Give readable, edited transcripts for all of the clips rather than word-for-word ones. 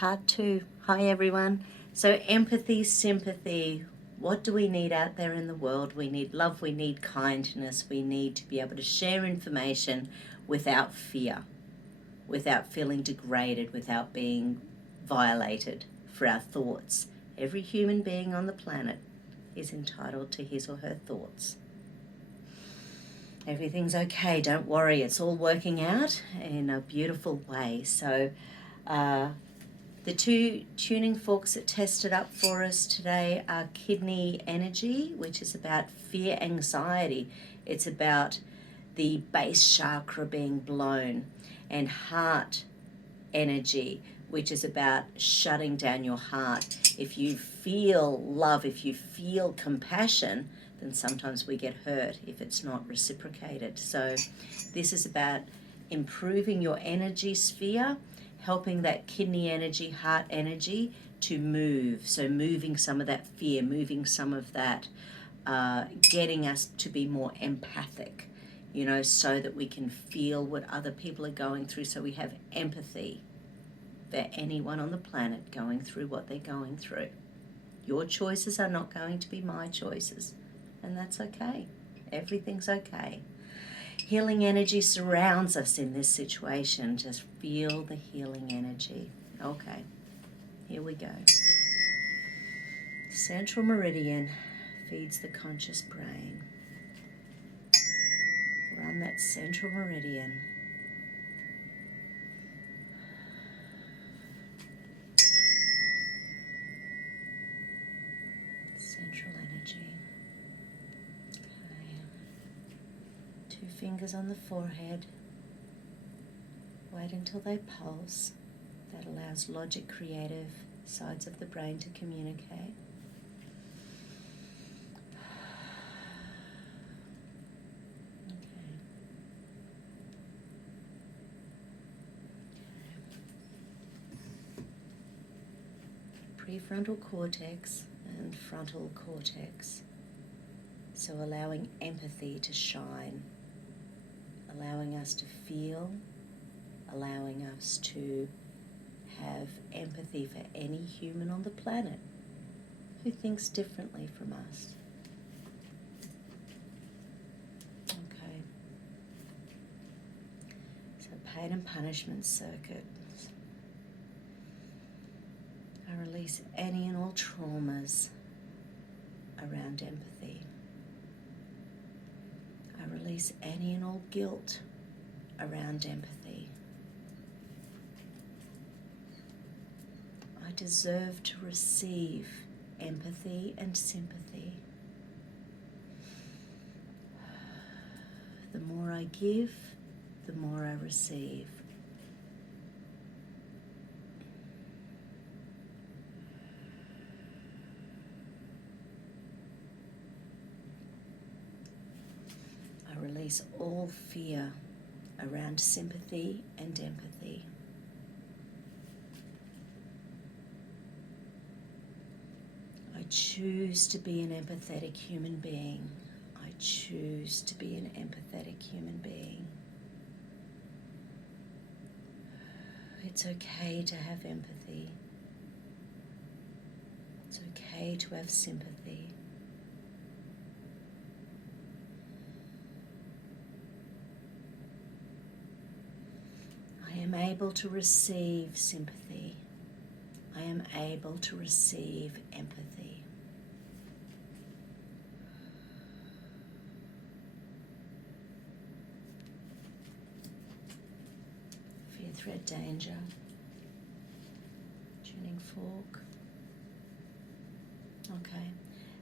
part 2. Hi everyone. So empathy, sympathy. What do we need out there in the world? We need love, we need kindness, we need to be able to share information without fear, without feeling degraded, without being violated for our thoughts. Every human being on the planet is entitled to his or her thoughts. Everything's okay, don't worry, it's all working out in a beautiful way. So the 2 tuning forks that tested up for us today are kidney energy, which is about fear, anxiety. It's about the base chakra being blown, and heart energy, which is about shutting down your heart. If you feel love, if you feel compassion, then sometimes we get hurt if it's not reciprocated. So this is about improving your energy sphere, helping that kidney energy, heart energy to move. So moving some of that fear, moving some of that, getting us to be more empathic, so that we can feel what other people are going through, so we have empathy for anyone on the planet going through what they're going through. Your choices are not going to be my choices, and that's okay. Everything's okay. Healing energy surrounds us in this situation. Just feel the healing energy. Okay, here we go. Central meridian feeds the conscious brain. Run that central meridian. Central energy. Okay. 2 fingers on the forehead. Wait until they pulse. That allows logic, creative sides of the brain to communicate. Prefrontal cortex and frontal cortex. So allowing empathy to shine, allowing us to feel, allowing us to have empathy for any human on the planet who thinks differently from us. Okay. So pain and punishment circuit. I release any and all traumas around empathy. I release any and all guilt around empathy. I deserve to receive empathy and sympathy. The more I give, the more I receive. I release all fear around sympathy and empathy. I choose to be an empathetic human being. I choose to be an empathetic human being. It's okay to have empathy. It's okay to have sympathy. I am able to receive sympathy. I am able to receive empathy. Fear, threat, danger. Tuning fork. Okay,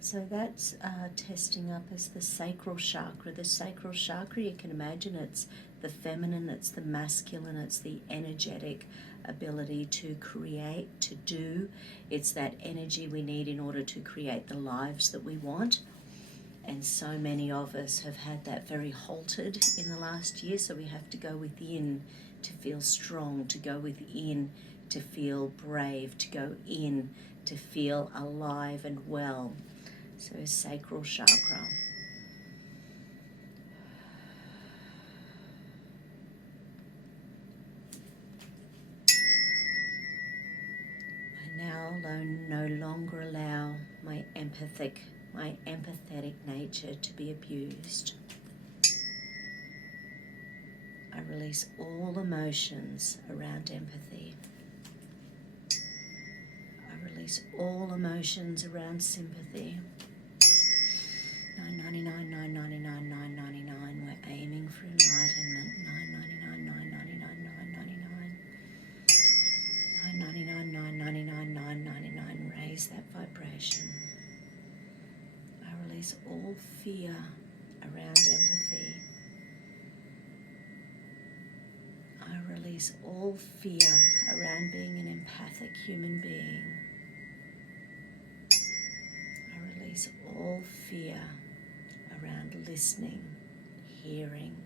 so that's testing up as the sacral chakra. The sacral chakra, you can imagine it's the feminine, it's the masculine, it's the energetic ability to create, to do. It's that energy we need in order to create the lives that we want. And so many of us have had that very halted in the last year, so we have to go within to feel strong, to go within to feel brave, to go in to feel alive and well. So sacral chakra. no longer allow my empathetic nature to be abused. I release all emotions around empathy. I release all emotions around sympathy. 999, 999, 999. We're aiming for enlightenment. 999, 999, 999. 999, 999, 999. Raise that vibration. I release all fear around empathy. I release all fear around being an empathic human being. I release all fear around listening, hearing,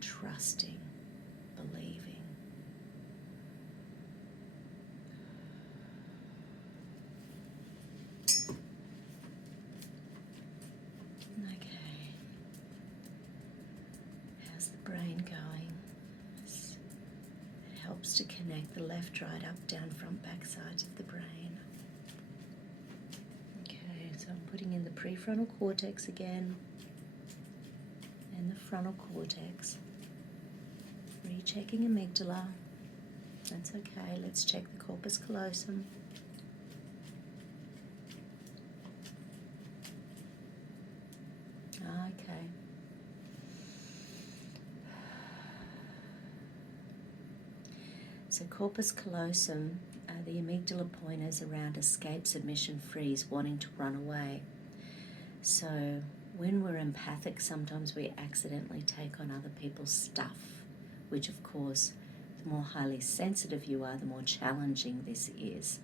trusting, believing. Okay. How's the brain going? It helps to connect the left, right, up, down, front, back sides of the brain. Okay, so I'm putting in the prefrontal cortex again. And the frontal cortex. Rechecking amygdala. That's okay. Let's check the corpus callosum. Okay. So corpus callosum, the amygdala point is around escape, submission, freeze, wanting to run away. So when we're empathic, sometimes we accidentally take on other people's stuff, which of course, the more highly sensitive you are, the more challenging this is.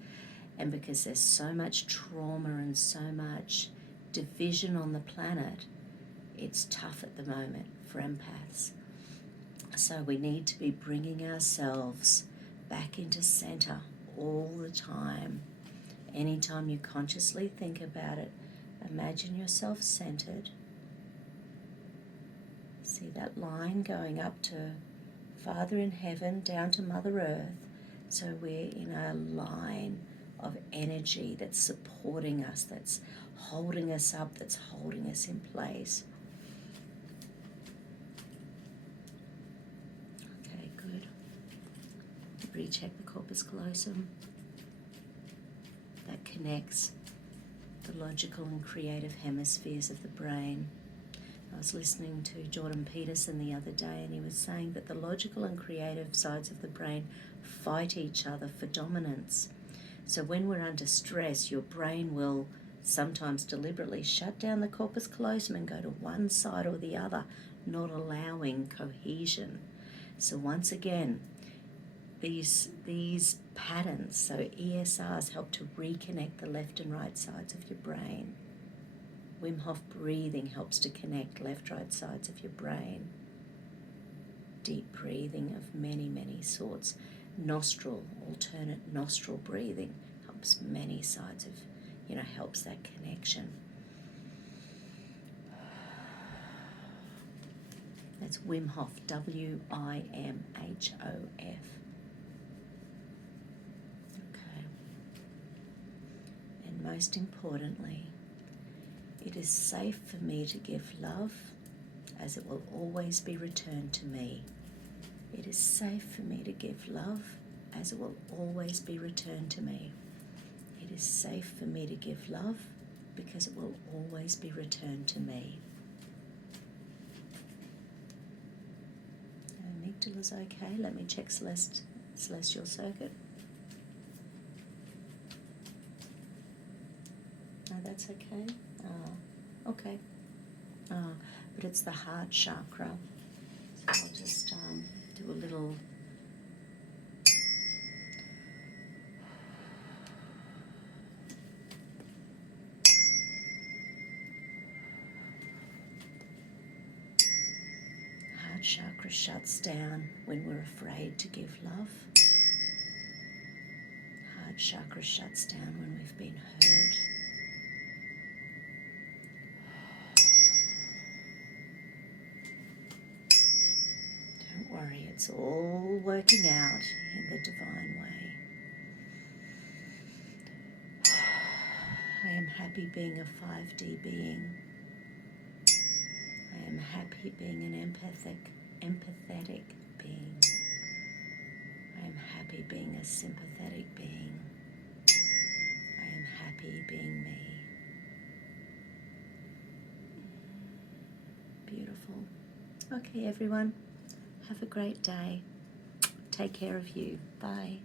And because there's so much trauma and so much division on the planet, it's tough at the moment for empaths. So we need to be bringing ourselves back into center all the time. Anytime you consciously think about it, imagine yourself centered. See that line going up to Father in heaven, down to Mother Earth. So we're in a line of energy that's supporting us, that's holding us up, that's holding us in place. Okay, good. Recheck the corpus callosum. That connects the logical and creative hemispheres of the brain. I was listening to Jordan Peterson the other day, and he was saying that the logical and creative sides of the brain fight each other for dominance. So when we're under stress, your brain will sometimes deliberately shut down the corpus callosum and go to one side or the other, not allowing cohesion. So once again, these patterns, so ESRs, help to reconnect the left and right sides of your brain. Wim Hof breathing helps to connect left, right sides of your brain. Deep breathing of many, many sorts. Alternate nostril breathing helps many sides of, helps that connection. That's Wim Hof, WIMHOF. Okay. And most importantly, it is safe for me to give love, as it will always be returned to me. It is safe for me to give love, as it will always be returned to me. It is safe for me to give love, because it will always be returned to me. Amygdala's okay. Let me check celestial circuit. No, that's okay. Okay. But it's the heart chakra. So I'll just do a little. Heart chakra shuts down when we're afraid to give love. Heart chakra shuts down when we've been hurt. Don't worry, it's all working out in the divine way. happy being a 5D being. I am happy being an empathetic being. I am happy being a sympathetic being. I am happy being me. Beautiful. Okay, everyone. Have a great day. Take care of you. Bye.